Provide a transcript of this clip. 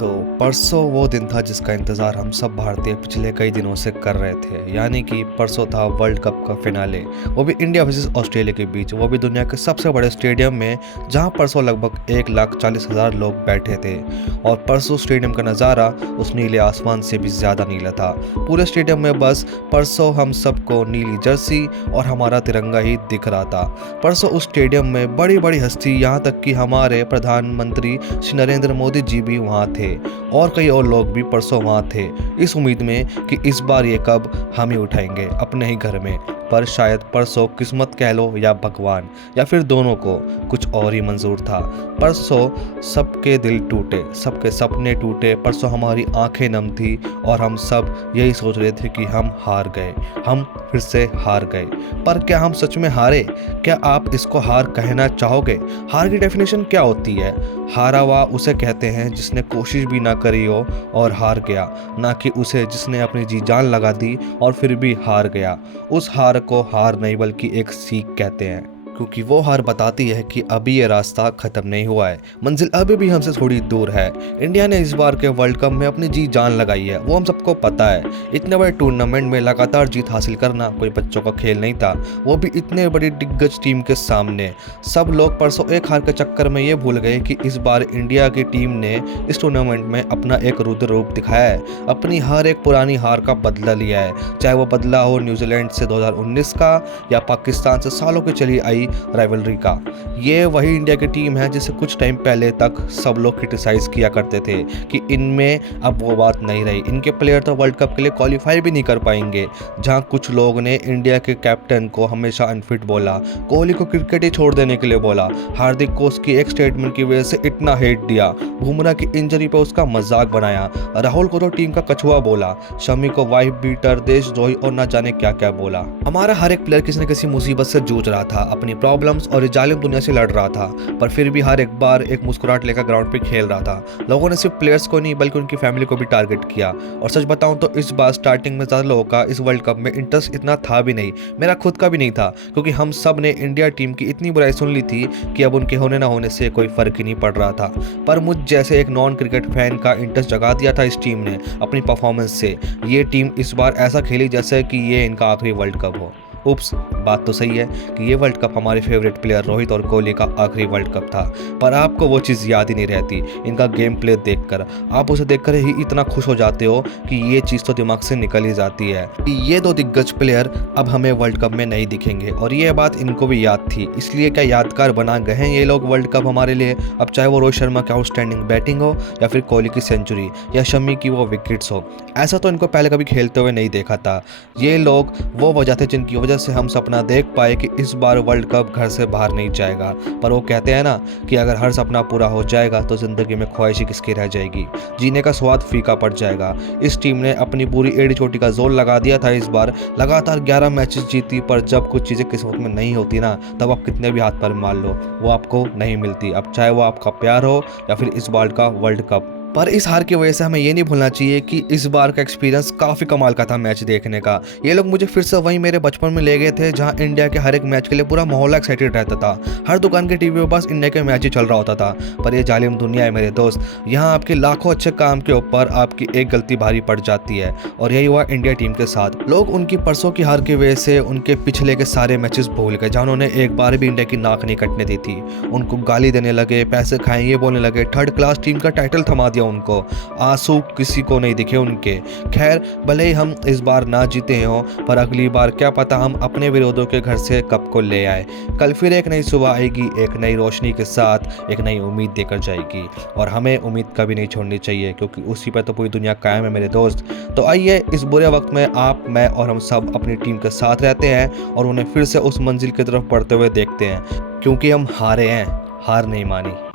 तो परसों वो दिन था जिसका इंतज़ार हम सब भारतीय पिछले कई दिनों से कर रहे थे, यानी कि परसों था वर्ल्ड कप का फिनाले। वो भी इंडिया वर्सेस ऑस्ट्रेलिया के बीच, वो भी दुनिया के सबसे बड़े स्टेडियम में, जहां परसों लगभग 1,40,000 लोग बैठे थे। और परसों स्टेडियम का नज़ारा उस नीले आसमान से भी ज़्यादा नीला था। पूरे स्टेडियम में बस परसों हम सबको नीली जर्सी और हमारा तिरंगा ही दिख रहा था। परसों उस स्टेडियम में बड़ी बड़ी हस्ती, यहाँ तक कि हमारे प्रधानमंत्री श्री नरेंद्र मोदी जी भी वहाँ थे और कई और लोग भी परसों वहाँ थे, इस उम्मीद में कि इस बार ये कप हम ही उठाएंगे अपने ही घर में। पर शायद परसों किस्मत कह लो या भगवान या फिर दोनों को कुछ और ही मंजूर था। परसों सबके दिल टूटे, सबके सपने टूटे। परसों हमारी आंखें नम थी और हम सब यही सोच रहे थे कि हम हार गए, हम फिर से हार गए। पर क्या हम सच में हारे? क्या आप इसको हार कहना चाहोगे? हार की डेफिनेशन क्या होती है? हारा हुआ उसे कहते हैं जिसने कोशिश भी ना करी हो और हार गया, ना कि उसे जिसने अपनी जी जान लगा दी और फिर भी हार गया। उस हार को हार नहीं बल्कि एक सीख कहते हैं, क्योंकि वो हार बताती है कि अभी ये रास्ता खत्म नहीं हुआ है, मंजिल अभी भी हमसे थोड़ी दूर है। इंडिया ने इस बार के वर्ल्ड कप में अपनी जी जान लगाई है, वो हम सबको पता है। इतने बड़े टूर्नामेंट में लगातार जीत हासिल करना कोई बच्चों का खेल नहीं था, वो भी इतने बड़ी दिग्गज टीम के सामने। सब लोग परसों एक हार के चक्कर में ये भूल गए कि इस बार इंडिया की टीम ने इस टूर्नामेंट में अपना एक रुद्र रूप दिखाया है, अपनी हर एक पुरानी हार का बदला लिया है। चाहे वो बदला हो न्यूजीलैंड से 2019 का या पाकिस्तान से सालों की चली आई राइवलरी का। ये वही इंडिया की टीम है जिसे कुछ टाइम पहले तक सब लोग क्रिटिसाइज किया करते थे कि इनमें अब वो बात नहीं रही, इनके प्लेयर तो वर्ल्ड कप के लिए क्वालिफाई भी नहीं कर पाएंगे। जहां कुछ लोग ने इंडिया के कैप्टन को हमेशा अनफिट बोला, कोहली को क्रिकेट ही छोड़ देने के लिए बोला, हार्दिक को उसकी एक स्टेटमेंट की वजह से इतना हेट दिया, बुमराह की इंजरी पर उसका मजाक बनाया, राहुल को तो टीम का कछुआ बोला, शमी को वाइफ बीटर, देशद्रोही और न जाने क्या क्या बोला। हमारा हर एक प्लेयर किसी न किसी मुसीबत से जूझ रहा था, अपनी प्रॉब्लम्स और जालिम दुनिया से लड़ रहा था, पर फिर भी हर एक बार एक मुस्कुराहट लेकर ग्राउंड पे खेल रहा था। लोगों ने सिर्फ प्लेयर्स को नहीं बल्कि उनकी फैमिली को भी टारगेट किया। और सच बताऊं तो इस बार स्टार्टिंग में ज़्यादा लोगों का इस वर्ल्ड कप में इंटरेस्ट इतना था भी नहीं, मेरा खुद का भी नहीं था, क्योंकि हम सब ने इंडिया टीम की इतनी बुराई सुन ली थी कि अब उनके होने ना होने से कोई फर्क ही नहीं पड़ रहा था। पर मुझ जैसे एक नॉन क्रिकेट फैन का इंटरेस्ट जगा दिया था इस टीम ने अपनी परफॉर्मेंस से। ये टीम इस बार ऐसा खेली जैसे कि ये इनका आखिरी वर्ल्ड कप हो। उप्स, बात तो सही है कि ये वर्ल्ड कप हमारे फेवरेट प्लेयर रोहित और कोहली का आखिरी वर्ल्ड कप था, पर आपको वो चीज़ याद ही नहीं रहती। इनका गेम प्ले देखकर आप उसे देखकर ही इतना खुश हो जाते हो कि ये चीज़ तो दिमाग से निकल ही जाती है कि ये दो दिग्गज प्लेयर अब हमें वर्ल्ड कप में नहीं दिखेंगे। और ये बात इनको भी याद थी, इसलिए क्या यादगार बना गए हैं ये लोग वर्ल्ड कप हमारे लिए। अब चाहे वो रोहित शर्मा की आउटस्टैंडिंग बैटिंग हो या फिर कोहली की सेंचुरी या शमी की वो विकेट्स हो, ऐसा तो इनको पहले कभी खेलते हुए नहीं देखा था। ये लोग वो वजह थे जिनकी वजह से हम सपना देख पाए कि इस बार वर्ल्ड कप घर से बाहर नहीं जाएगा। पर वो कहते हैं ना कि अगर हर सपना पूरा हो जाएगा तो जिंदगी में ख्वाहिश किसकी रह जाएगी, जीने का स्वाद फीका पड़ जाएगा। इस टीम ने अपनी पूरी एड़ी चोटी का जोर लगा दिया था इस बार, लगातार 11 मैचेस जीती। पर जब कुछ चीज़ें किस्मत में नहीं होती ना, तब आप कितने भी हाथ पर मार लो वो आपको नहीं मिलती। अब चाहे वो आपका प्यार हो या फिर इस बार का वर्ल्ड कप। पर इस हार की वजह से हमें ये नहीं भूलना चाहिए कि इस बार का एक्सपीरियंस काफ़ी कमाल का था मैच देखने का। ये लोग मुझे फिर से वहीं मेरे बचपन में ले गए थे, जहां इंडिया के हर एक मैच के लिए पूरा माहौल एक्साइटेड रहता था। हर दुकान के टीवी पर बस इंडिया के मैच ही चल रहा होता था। पर ये जालिम दुनिया है मेरे दोस्त, यहाँ आपके लाखों अच्छे काम के ऊपर आपकी एक गलती भारी पड़ जाती है। और यही हुआ इंडिया टीम के साथ। लोग उनकी परसों की हार की वजह से उनके पिछले के सारे मैचेस भूल गए, जहाँ उन्होंने एक बार भी इंडिया की नाक नहीं कटने दी थी। उनको गाली देने लगे, पैसे खाएंगे बोलने लगे, थर्ड क्लास टीम का टाइटल थमा दिया उनको। आंसू किसी को नहीं दिखे उनके। खैर, भले ही हम इस बार ना जीते हों, पर अगली बार क्या पता हम अपने विरोधियों के घर से कप को ले आए। कल फिर एक नई सुबह आएगी, एक नई रोशनी के साथ एक नई उम्मीद देकर जाएगी। और हमें उम्मीद कभी नहीं छोड़नी चाहिए, क्योंकि उसी पर तो पूरी दुनिया कायम है मेरे दोस्त। तो आइए इस बुरे वक्त में आप, मैं और हम सब अपनी टीम के साथ रहते हैं और उन्हें फिर से उस मंजिल की तरफ बढ़ते हुए देखते हैं, क्योंकि हम हारे हैं, हार नहीं मानी।